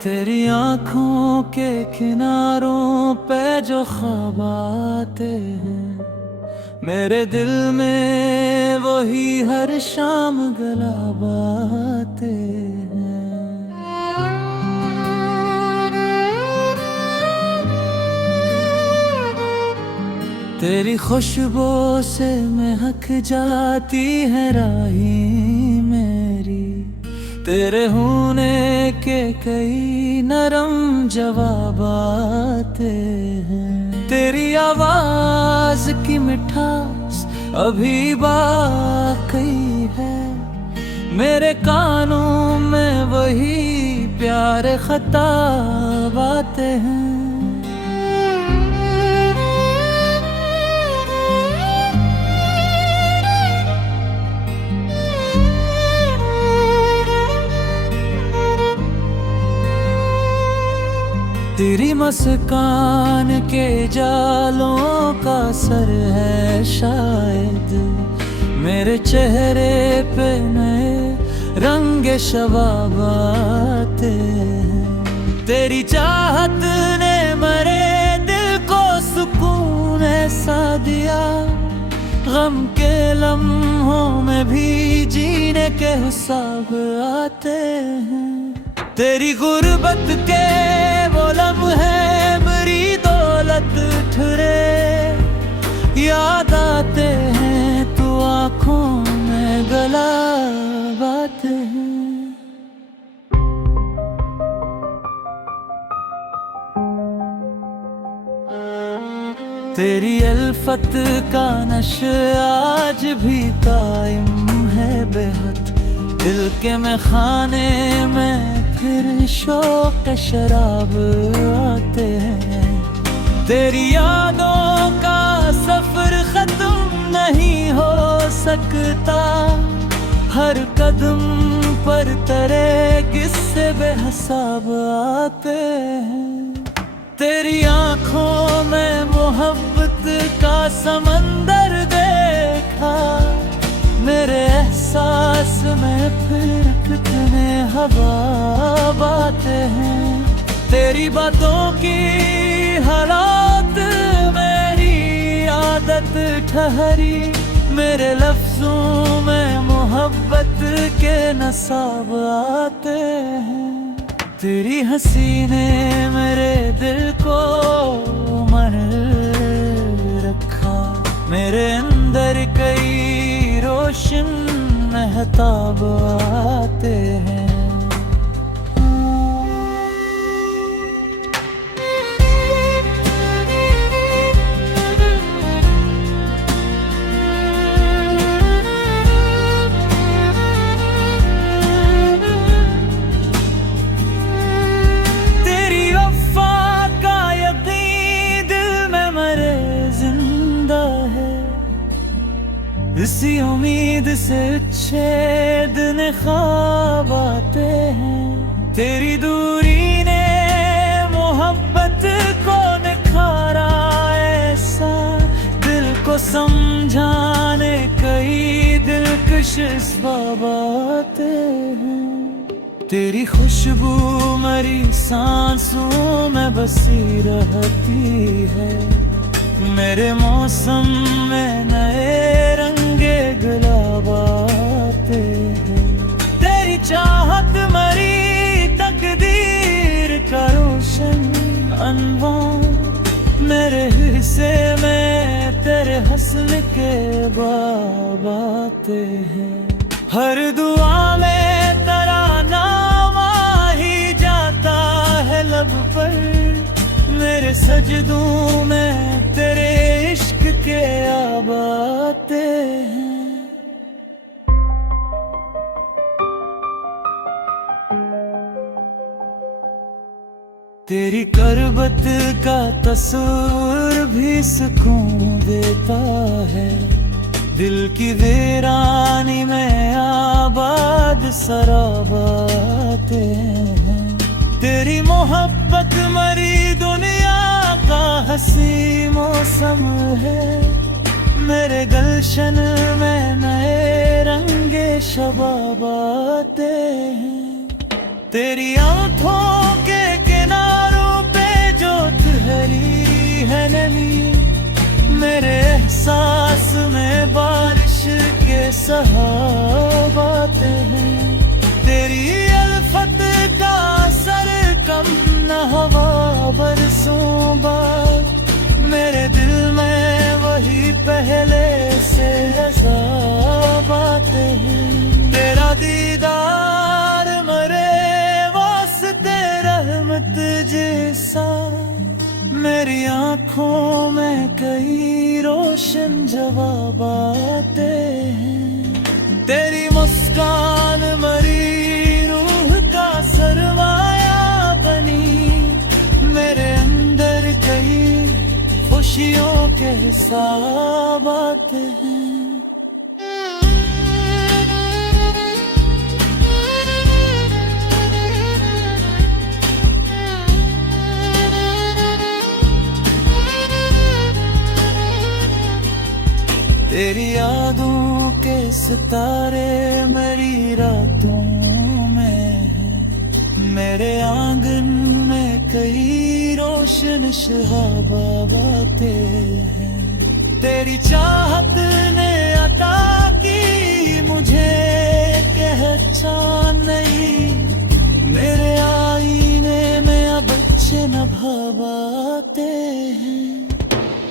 तेरी आंखों के किनारों पे जो ख्वाब आते हैं, मेरे दिल में वही हर शाम गलाबाते हैं। तेरी खुशबू से महक जाती है राही मेरी, तेरे होने के कई नरम जवाब आते हैं। तेरी आवाज की मिठास अभी बाकी है, मेरे कानों में वही प्यारे खताब आते हैं। तेरी मुस्कान के जालों का सर है शायद, मेरे चेहरे पे नए रंग शबाब आते हैं। तेरी चाहत ने मेरे दिल को सुकून ऐसा दिया, गम के लम्हों में भी जीने के हिसाब आते हैं। तेरी गुर्बत के वो लम्हे मेरी दौलत ठुरे याद आते हैं, तू आँखों में गला बात है। तेरी अल्फत का नशा आज भी कायम है बेहद, दिल के मैं खाने में फिर शौक शराब आते हैं। तेरी यादों का सफर खत्म नहीं हो सकता, हर कदम पर तेरे किस्से बेहिसाब आते हैं। तेरी आंखों में मोहब्बत का समंदर देखा, मेरे एहसास में फिर कितने हवाब आते हैं। तेरी बातों की हालात मेरी आदत ठहरी, मेरे लफ्जों में मोहब्बत के नसाब आते हैं। तेरी हंसी ने मेरे दिल को मन रखा, मेरे अंदर कई रोशन महताब आते हैं। तेरी वफा का यकीन दिल में मरे जिंदा है, इसी उम्मीद से छेद ने ख्वाब आते हैं। तेरी दूरी ने मोहब्बत को निखारा ऐसा, दिल को समझाने कई दिलकश असबाब आते हैं। तेरी खुशबू मेरी सांसों में बसी रहती है, मेरे मौसम में नए रंगे गुलाब आते हैं। तेरी चाहत मरी तकदीर का रोशन अनवार, मेरे हिस्से में तेरे हस्न के बाब आते हैं। हर दुआ में तेरा नाम आ ही जाता है लब पर, मेरे सजदों में तेरे इश्क के आब आते हैं। तेरी करबत का तस्वीर भी सुकून देता है, दिल की वीरानी में आबाद सराब आते हैं। तेरी मोहब्बत मरी दुनिया का हंसी मौसम है, मेरे गलशन में नए रंगे शबाब आते हैं। तेरी आंखों के किनारों पे जो ठहरी है नमी, मेरे एहसास में बारिश के सहाबाते हैं। तेरी अल्फत का असर कम न हवा बरसों बाद, मेरे दिल में वही पहले से अज़ाब आते हैं। तेरा दीदार मरे वास्ते रहमत जैसा, मेरी आंखों में कई रोशन जवाब आते हैं। तेरी मुस्कान मरी रूह का सरमाया बनी, मेरे अंदर कई खुशियों के हिसाब आते हैं। तेरी यादों के सितारे मेरी रातों में हैं, मेरे आंगन में कई रोशन शहाब आते हैं। तेरी चाहत ने अता की मुझे पहचान नहीं, मेरे आईने में अब अच्छे न भाव आते हैं।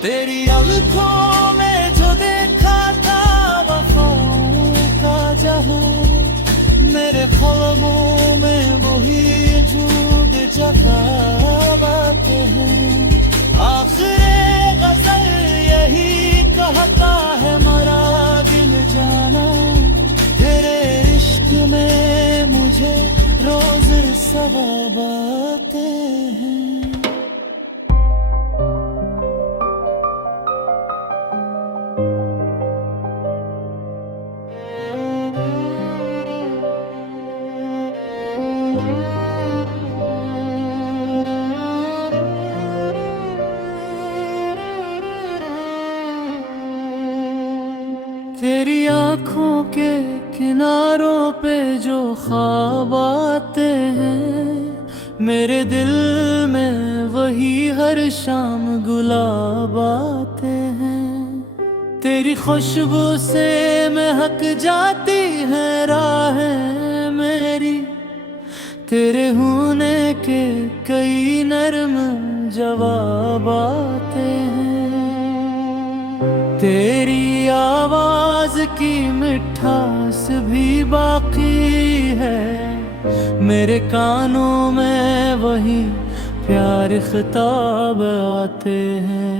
तेरी आंखों में जो देखा था वफाओं का जहां, मेरे ख्वाबों में वही झूठ जगाते हैं। आखिर गजल यही कहता है मरा दिल जाना, तेरे इश्क में मुझे रोज सवाब आते हैं। तेरी आँखों के किनारों पे जो ख्वाब आते हैं, मेरे दिल में वही हर शाम गुलाब आते हैं। तेरी खुशबू से महक जाती है राहें मेरी, तेरे होने के कई नरम जवाब आते हैं। तेरी आवाज की मिठास भी बाकी है, मेरे कानों में वही प्यार खिताब आते हैं।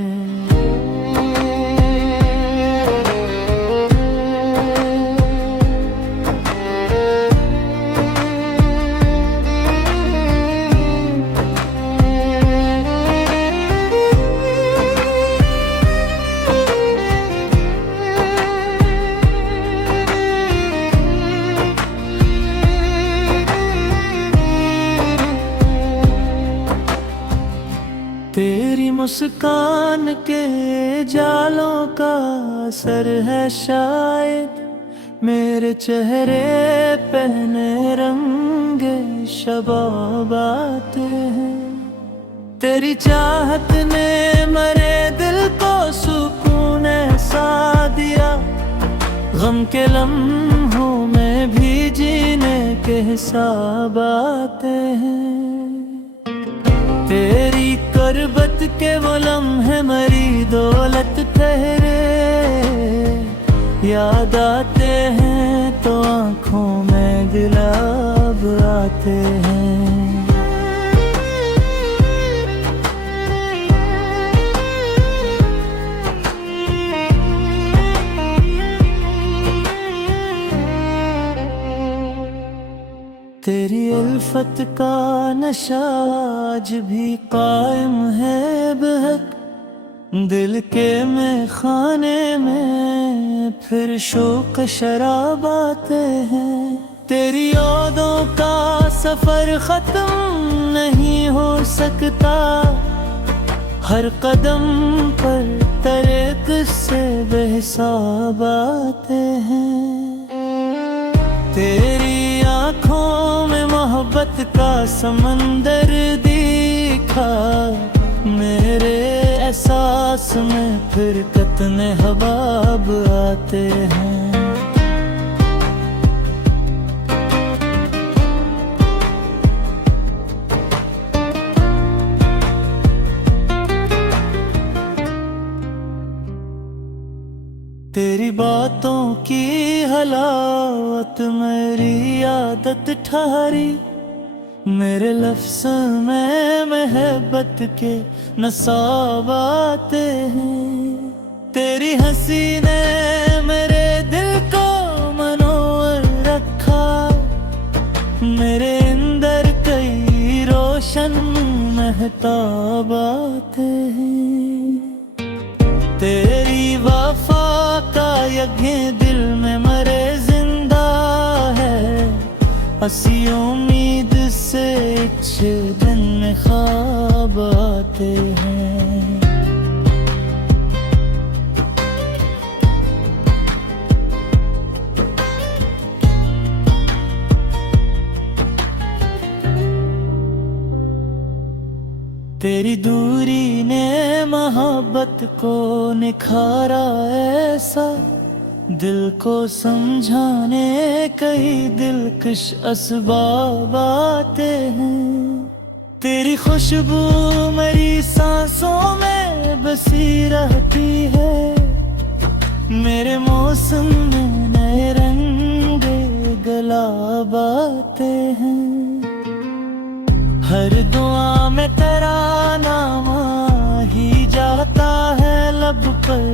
तेरी मुस्कान के जालों का असर है शायद, मेरे चेहरे पहने रंगे शबाब आते हैं। तेरी चाहत ने मरे दिल को सुकून ऐसा दिया, गम के लम्हों में भी जीने के हिसाब आते हैं। तेरी करबत के वो लम्हे मरी दौलत ठहरे, याद आते हैं तो आँखों में गुलाब आते हैं। तेरी उल्फत का नशा आज भी कायम है बहक, दिल के में खाने में फिर शौक शराब आते हैं। तेरी यादों का सफर खत्म नहीं हो सकता, हर कदम पर तेरे किस्से बेहिसाब आते हैं। तेरी आँखों में मोहब्बत मोहब्बत का समंदर दिखा मेरे एहसास में, फिर कितने हवाब आते हैं। तेरी बातों की हलावत मेरी आदत ठहरी, मेरे लफ्ज़ में मोहब्बत के नसाब आते हैं। तेरी हंसी ने मेरे दिल को मनोवर रखा, मेरे अंदर कई रोशन महताब आते हैं। तेरी वफा का यज्ञ दिल में मरे जिंदा है, हंसी उम्मीद से कुछ दिन में ख्वाब आते हैं। तेरी दूरी ने मोहब्बत को निखारा ऐसा, दिल को समझाने कई दिलकश असबाब आते हैं। तेरी खुशबू मेरी सांसों में बसी रहती है, मेरे मौसम में नए रंग गुलाब आते हैं। हर दुआ में तेरा नाम ही जाता है लब पर,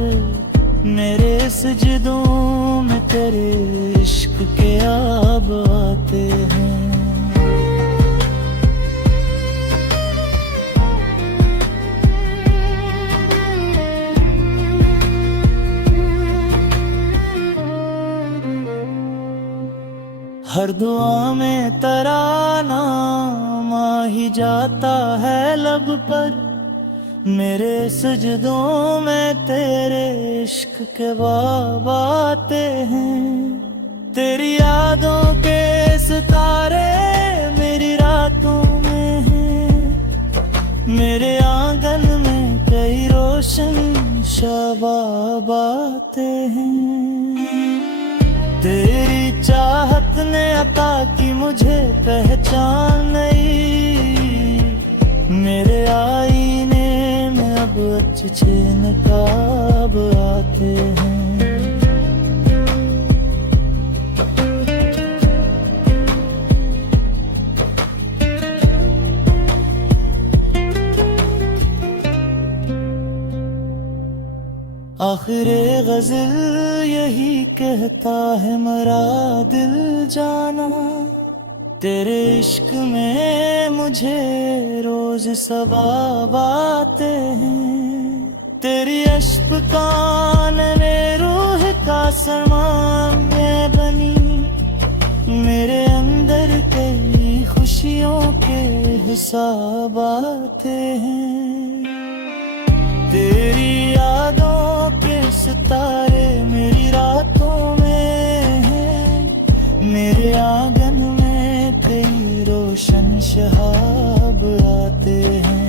मेरे सजदों में तेरे इश्क के आब आते हैं। हर दुआ में तेरा नाम ही जाता है लब पर, मेरे सजदों में तेरे इश्क के बाब आते हैं। तेरी यादों के सितारे मेरी रातों में हैं, मेरे आंगन में कई रोशन शबाब आते हैं। तेरी चाहत ने अता की मुझे पहचान नई, मेरे आईने में अब अच्छे नकाब आते हैं। आखिरे गज़ल यही कहता है मेरा दिल जाना, तेरे इश्क में मुझे रोज सवाब आते हैं। तेरी अश्क़ान ने रूह का सरमान में बनी, मेरे अंदर कई खुशियों के हिसाब आते हैं। तेरी यादों के सितारे मेरी रातों में हैं, मेरे आंगन में कई रोशन शहाब आते हैं।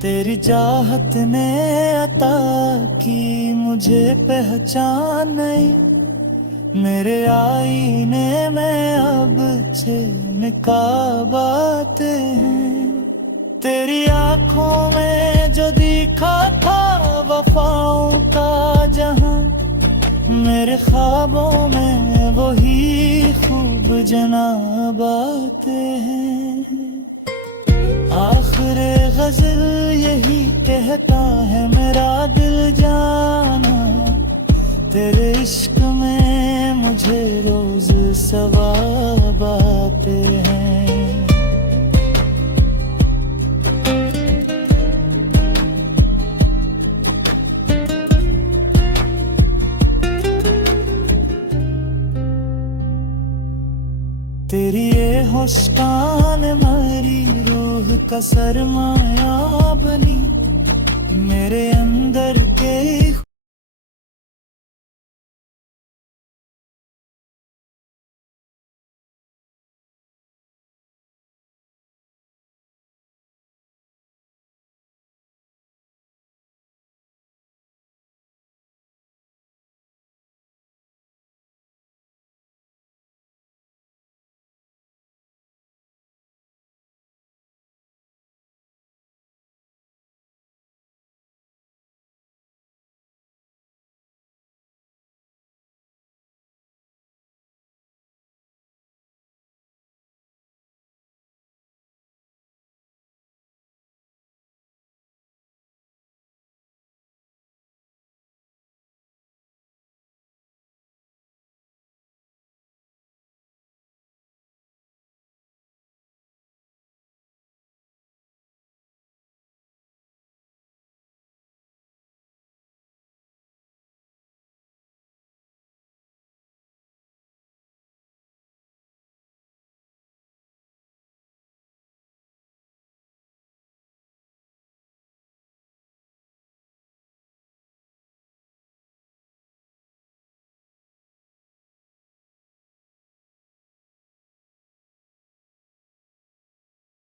तेरी चाहत ने अता की मुझे पहचान नहीं, मेरे आईने में अब अच्छे निकाब आते हैं। तेरी आँखों में जो दिखा था वफाओं का जहां, मेरे ख्वाबों में वही खूब जनाब आते हैं। आखिरे गज़ल यही कहता है मेरा दिल जाना, तेरे इश्क में मुझे रोज सवाब आते हैं। तेरी ये मुस्कान मेरी रूह रूह का सरमाया बनी, मेरे